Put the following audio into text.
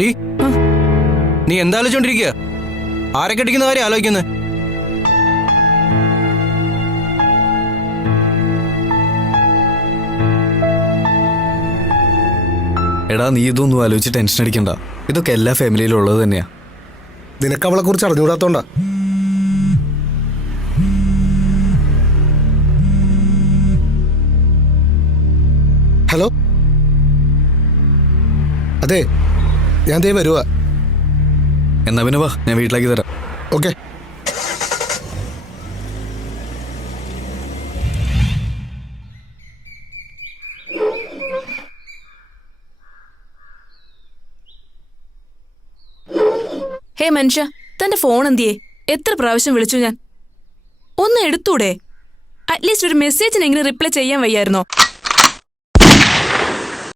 D. നീ എന്താ ആലോചിച്ചോണ്ടിരിക്കുക ആരെ കെട്ടിക്കുന്ന കാര്യം ആലോചിക്കുന്നത് എടാ നീ ഇതൊന്നും ആലോചിച്ച് ടെൻഷൻ അടിക്കണ്ട. ഇതൊക്കെ എല്ലാ ഫാമിലിയിലും ഉള്ളത് തന്നെയാ. നിനക്ക് അവളെ കുറിച്ച് അറിഞ്ഞുകൂടാത്തോണ്ടാ? ഹലോ? അതെ ഞാൻ ദേ വരുവാ. എന്നാ പിന്നെ വാ ഞാൻ വീട്ടിലേക്ക് തരാം. ഓക്കെ. ഹേ മനുഷ്യ തന്റെ ഫോൺ എന്തിയേ? എത്ര പ്രാവശ്യം വിളിച്ചു ഞാൻ? ഒന്ന് എടുത്തൂടെ? അറ്റ്ലീസ്റ്റ് ഒരു മെസ്സേജിനെങ്കിലും റിപ്ലൈ ചെയ്യാൻ വയ്യായിരുന്നോ?